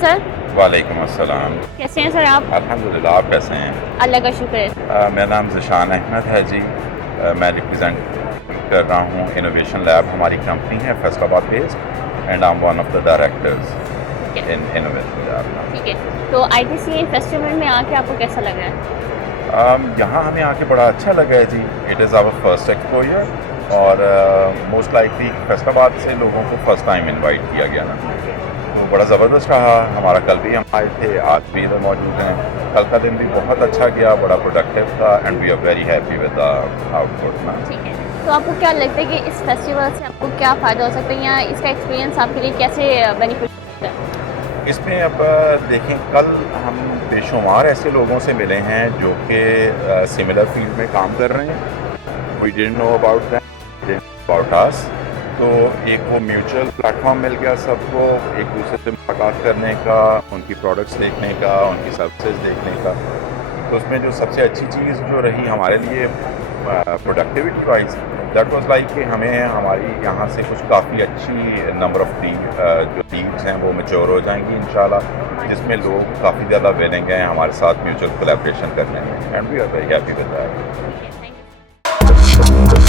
Sir. वालेकुम अस्सलाम। कैसे हैं सर आप? अल्हम्दुलिल्लाह, आप कैसे हैं? अल्लाह का शुक्र है। मेरा नाम ज़शान अहमद है जी। मैं रिप्रेजेंट कर रहा हूँ इनोवेशन लैब, हमारी कंपनी है Faisalabad based, and I am one of the directors ठीक है, इन इनोवेशन लैब। ठीक है। तो ITCN फेस्टिवल में आके आपको कैसा लग रहा है? यहाँ हमें आके बड़ा अच्छा लगा है जी। It is our first exposure, और मोस्ट लाइकली फैसलाबाद से लोगों को फर्स्ट टाइम इनवाइट किया गया ना, तो बड़ा ज़बरदस्त रहा। हमारा कल भी हम आए थे, आज भी इधर मौजूद हैं। कल का दिन भी बहुत अच्छा गया, बड़ा प्रोडक्टिव था, and we are very happy with the output ना। ठीक है। तो आपको क्या लगता है कि इस फेस्टिवल से आपको क्या फ़ायदा हो सकता है या इसका एक्सपीरियंस आपके लिए कैसे बेनिफिट होता है? इसमें अब देखें, कल हम बेशुमार ऐसे लोगों से मिले हैं जो कि सिमिलर फील्ड में काम कर रहे हैं। We didn't know about that, about us. तो एक वो म्यूचुअल प्लेटफॉर्म मिल गया सबको, एक दूसरे से मुलाकात करने का, उनकी प्रोडक्ट्स देखने का, उनकी सर्विसेज देखने का। तो उसमें जो सबसे अच्छी चीज़ जो रही हमारे लिए productivity wise, that was like कि हमें हमारी यहाँ से कुछ काफ़ी अच्छी नंबर ऑफ जो लीड्स हैं वो मैच्योर हो जाएंगी इंशाल्लाह, जिसमें लोग काफ़ी ज़्यादा विलिंग हैं हमारे साथ म्यूचुअल कोलैबोरेशन करने में, and we are very happy with that. Thank you.